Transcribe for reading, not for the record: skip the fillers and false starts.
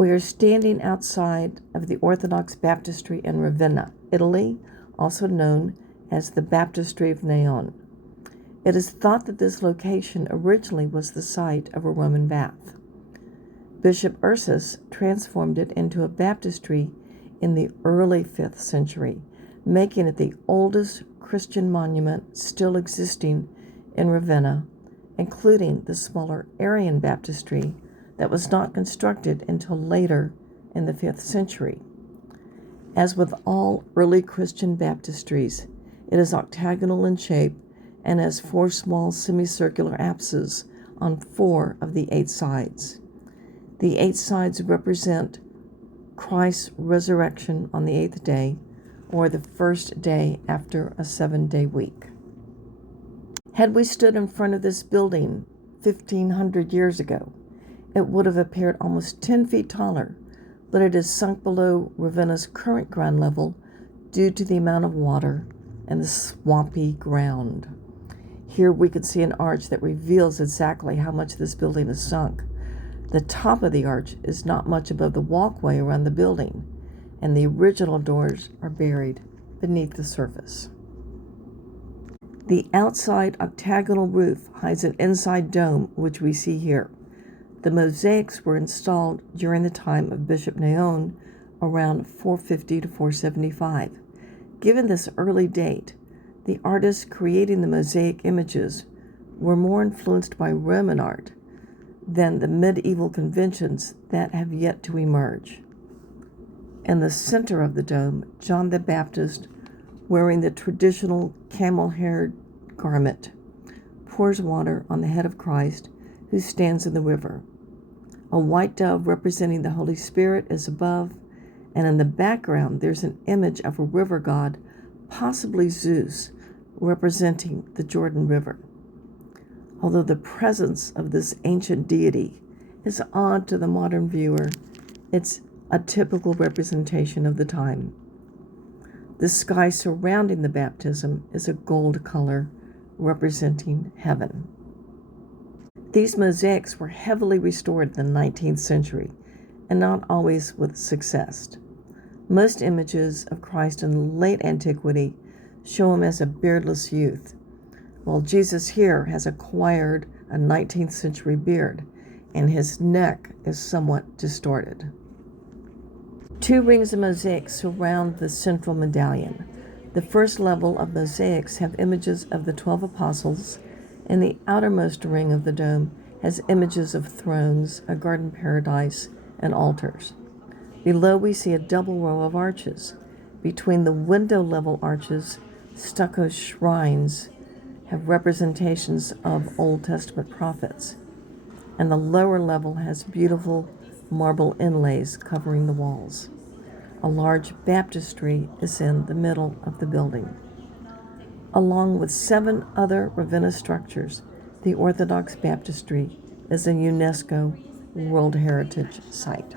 We are standing outside of the Orthodox Baptistry in Ravenna, Italy, also known as the Baptistry of Neon. It is thought that this location originally was the site of a Roman bath. Bishop Ursus transformed it into a baptistry in the early 5th century, making it the oldest Christian monument still existing in Ravenna, including the smaller Arian baptistry that was not constructed until later in the 5th century. As with all early Christian baptistries, it is octagonal in shape and has 4 small semicircular apses on 4 of the 8 sides. The 8 sides represent Christ's resurrection on the 8th day, or the first day after a 7-day week. Had we stood in front of this building 1,500 years ago, it would have appeared almost 10 feet taller, but it is sunk below Ravenna's current ground level due to the amount of water and the swampy ground. Here we can see an arch that reveals exactly how much this building is sunk. The top of the arch is not much above the walkway around the building, and the original doors are buried beneath the surface. The outside octagonal roof hides an inside dome, which we see here. The mosaics were installed during the time of Bishop Neon around 450 to 475. Given this early date, the artists creating the mosaic images were more influenced by Roman art than the medieval conventions that have yet to emerge. In the center of the dome, John the Baptist, wearing the traditional camel-haired garment, pours water on the head of Christ, who stands in the river. A white dove representing the Holy Spirit is above, and in the background there's an image of a river god, possibly Zeus, representing the Jordan River. Although the presence of this ancient deity is odd to the modern viewer, it's a typical representation of the time. The sky surrounding the baptism is a gold color, representing heaven. These mosaics were heavily restored in the 19th century, and not always with success. Most images of Christ in late antiquity show him as a beardless youth, while Jesus here has acquired a 19th century beard, and his neck is somewhat distorted. 2 rings of mosaics surround the central medallion. The first level of mosaics have images of the 12 apostles, and the outermost ring of the dome has images of thrones, a garden paradise, and altars. Below we see a double row of arches. Between the window-level arches, stucco shrines have representations of Old Testament prophets, and the lower level has beautiful marble inlays covering the walls. A large baptistry is in the middle of the building. Along with 7 other Ravenna structures, the Orthodox Baptistry is a UNESCO World Heritage Site.